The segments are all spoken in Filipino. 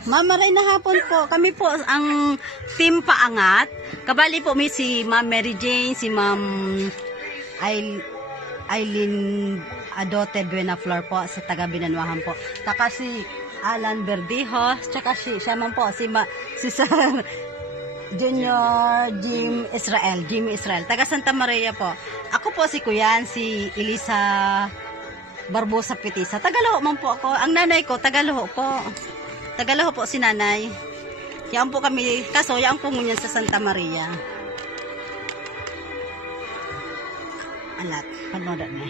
Ma'am, maray na hapon po. Kami po ang team Paangat. Kabali po may si Ma'am Mary Jane, si Ma'am Aileen Adote Buena Flor po sa taga Binanwahan po. Taka si Alan Verdijo, tsaka siya man po si Sir Junior Jim Israel, taga Santa Maria po. Ako po si Kuyan, si Elisa Barbosa Petisa. Tagalaho man po ako. Ang nanay ko, Tagalaho po. Tagalaho po si nanay. Yan po kami, kaso yan po ngunyan sa Santa Maria. Alat, panood na.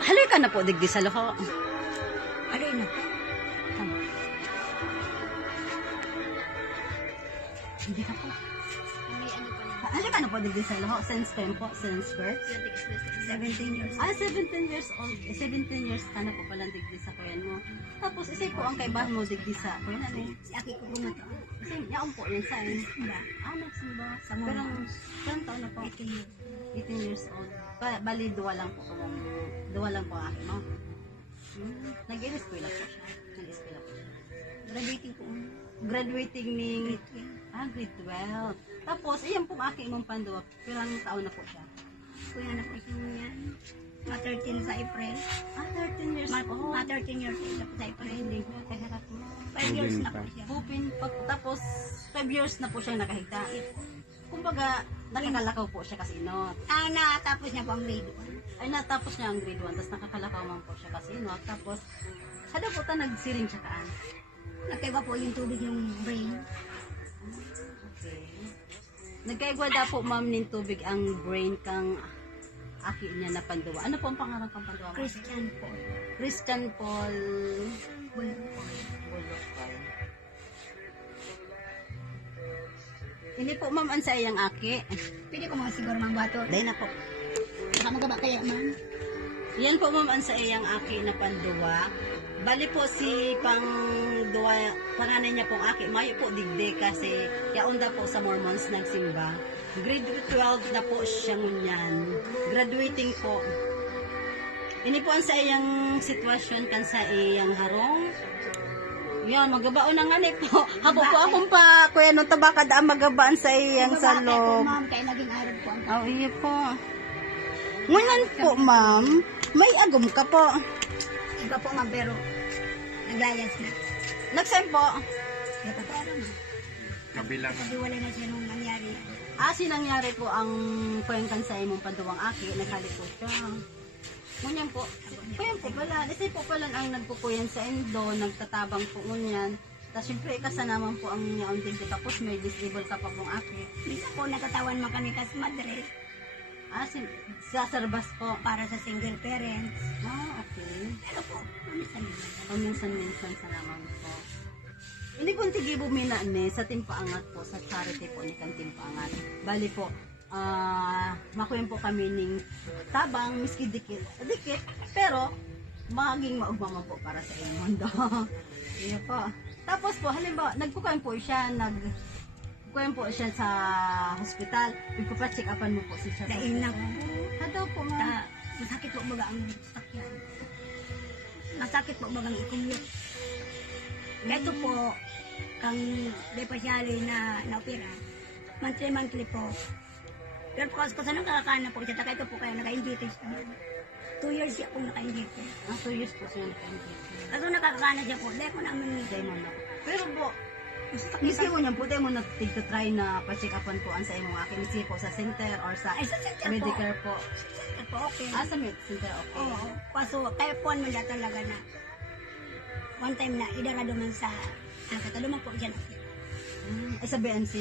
Halika na po, digdi sa loho. Alin na? Hindi ka po. May ano pa na? Halika na po, digdi sa loho. Sense time po, sense birth. 17 years. 17 years old. 17 years ka na po palang digdi sa kuyan mo. Tapos, isay po ang kaibahan mo digdi sa kuyan. Ano eh? Si Aki ko na to. Kasi, yaon po yan sa Ba? nagsimba. Sa mga- Pero, ilang taon na po? 18 years. 18 years old. Bali, duwa lang po. Duwa lang po ang akin mo. Nag-eskwela po siya. Nag-eskwela po siya. Graduating ko. Graduating ni Grade 12. grade 12. Tapos, iyan pong aking mong panduwa. Pirang taon na po siya. Kuya na po siya yan. Ma-13 sa April. 13 years old. Ma-13 years old ako sa April. Hindi ko kahirap mo. 5 years na po siya. Bupin, tapos 5 years na po siyang nakahigta. Kumbaga, nakakalakaw po siya kasi inot. Natapos niya po ang grade 1. Ay, natapos niya ang grade 1, tapos nakakalakaw man po siya kasi inot. Tapos, kada po ta nagsiring siya kaan. Nagkaiba po yung tubig yung brain. Okay. Nagkaigwada po, ma'am, nin tubig ang brain kang aki niya na panduwa. Ano po ang pangarang kang panduwa? Christian po. Christian Paul Bulupon. Bulokay. Hindi po, ma'am, ang sa iyang aki. Pwede ko mga siguro mga bato. Dahil na po. Baka magaba kaya ma'am. Yan po, ma'am, ang sa iyang aki na panduwa. Bali po si pangduwa, panganay niya pong aki, mayo po digde kasi yaunda po sa Mormons nagsimba. Grade 12 na po siya ngunyan. Graduating po. Ini po ang sa iyang sitwasyon kan sa iyang harong. Yan, magabaon na nga ni po. Habo po akong pa, kuya, nung tabaka daan magabaan sa iyang Magaba kaya po salog. ma'am. Kaya naging Arab po ang Oh, iya po. Ngunyan po, ma'am, may agom ka po. iba po ma'am pero naglayas na. Nagsan po. Kaya patero na. Kabilang Kasi wala na siya nung nangyari. Sinangyari po ang kuwengkan sa imong panduwang aki, naghalik po siya. Ngunyan po, kuyan po pala, kasi po pala ang nagpupuyan sa endo, nagtatabang po ngunyan. Tapos syempre, kasa naman po ang niyaon din ko, tapos may disable ka pa pong aki. Minsan po natatawan man kami kas madre Sa Sarbas po. para sa single parents. Okay. Pero po, minsan Paminsan-minsan sa naman po. Ini po tigibo mina ni sa Timpaangat po, sa charity po ni kan Timpaangat. Bali po, makuyen po kami ning tabang, miski dikit, pero maging maugmama po para sa inyong mundo. Iya po. Tapos po, halimbawa, nagkukuyen po siya, kuyen po siya sa hospital, ipapa-check upan mo po siya. Daing na po. Daw po, ma'am. Masakit po baga ang sakyan. Masakit po baga ang i-commute. Ito po, kang depasyali na opera. Monthly po. Pero po kasi nang kakakana po siya, taka ito po kaya naka-injected siya. 2 years siya po naka-injected. 2 years po siya naka-inject. Kaso nakakakana siya po, dahil ko namin Diamond ako. Pero po, masakit miski mo niyan po, tayo mo na try na pa-check upan po ang sa imong akin. Miski po sa center or sa Ay, sa center po. Medicare po. Ito po, okay. Sa center, okay. Oo. Kaso, kaya po man na talaga na one time na idarado man sa nakataluman po dyan. Ay, sa BNC.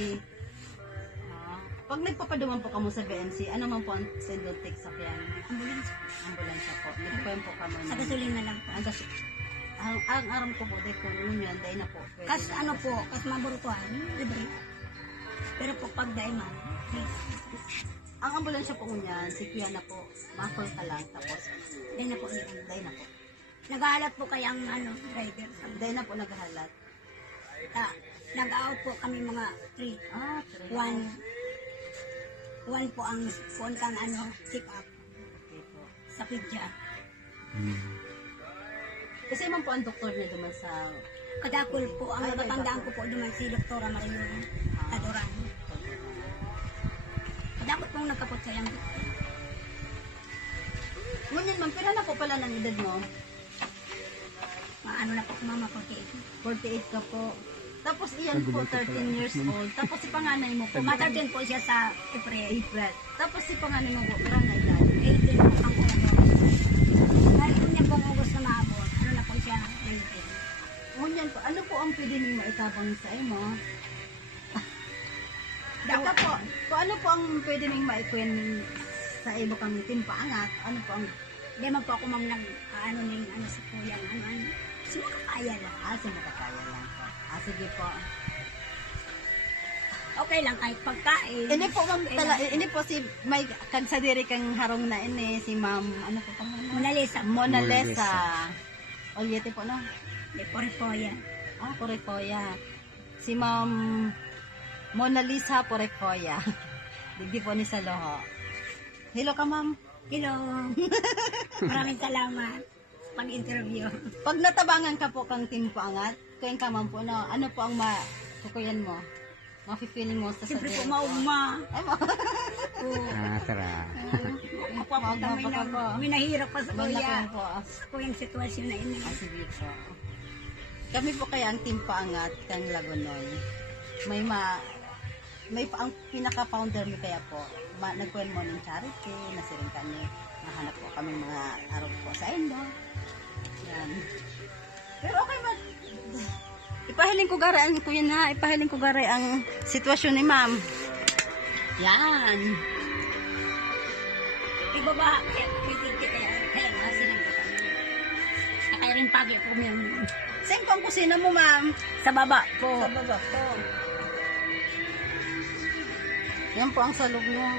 Pag nagpapaduman po kamo sa BNC, ano man po ang sendol take sa piano? Ambulance. Ambulansya po. Nagpapayan po kamo. Sa gasolina lang po. Ang aram ko po, dahil kung yun, dahil na po. pwede Kas na. ano po, kas maburutuhan, libre. Pero po pag daiman, Ang ambulansya po niyan, si Kuya na po, makol ka lang, tapos, dahil na po niya. dahil na po. Naghahalat po kaya ang driver. Dahil na po naghahalat. Nag-out po kami mga 3. Three. One po ang phone kang pick up Okay po. sa pidya. Kasi man po ang doktor niya duman sa... Kadakol po, ang Ay, natatandaan ko may po duman si Doktora Marilyn Taduran. Kadakol po nagkapot sa yung Ngunyan ma'am, pila na po pala ng edad mo? ano na po, mama 48. 48 ka po. Tapos iyan po, 13 years old. Tapos si panganay mo po, Pumatag din po siya sa April. April. Tapos si panganay mo po, parang na edad. 18 po ang ulo. Dahil kung niya pong August na maabot, ano na po siya, 19. Ngunyan po, ano po ang pwede niyong maitabang sa imo? Dapat po, Kung ano po ang pwede niyong maikwen sa imo kang timpaangat, ano po ang... di man po ako ma'am nag, sa kuyang, sumakakaya lang. Sa makakaya lang po. Sige po. Okay lang kahit pagkain. Ini po ma'am, Okay tala, lang. ini po si may kansadiri kang harong na ini, si ma'am, ano po pang Mona Lisa, Mona Lisa. Olyete po no? de Poripoya. Porepoya. Si ma'am Mona Lisa Porepoya. Digdi po ni sa loho. Hello ka ma'am. Hello. Maraming salamat sa pag-interview. Pag natabangan ka po kang timpaangat, kuyan ka ma'am po, no? Ano po ang kukuyan mo? Mafe-feeling mo sa Siyempre po sarili mo? mauma. Ay mo. Sarap. May nahirap pa sa Wala kuya. po. Sa kuyang sitwasyon na ina. Sige po. Kami po kaya ang timpaangat kang Lagunoy. Ang pinaka-founder mi kaya po, nagkuhan mo ng charity, nasiring kami, nahanap po kami mga araw po sa Indo. Yan. Pero okay ba? Ipahiling ko garay ang kuya na, ipahiling ko garay ang sitwasyon ni ma'am. Yan. Ibaba, pitit kaya. Kaya nasirin ko kami. Kaya rin pagi po yung Saan po ang kusina mo ma'am? sa baba po. Sa baba po. Yan po ang salog niya.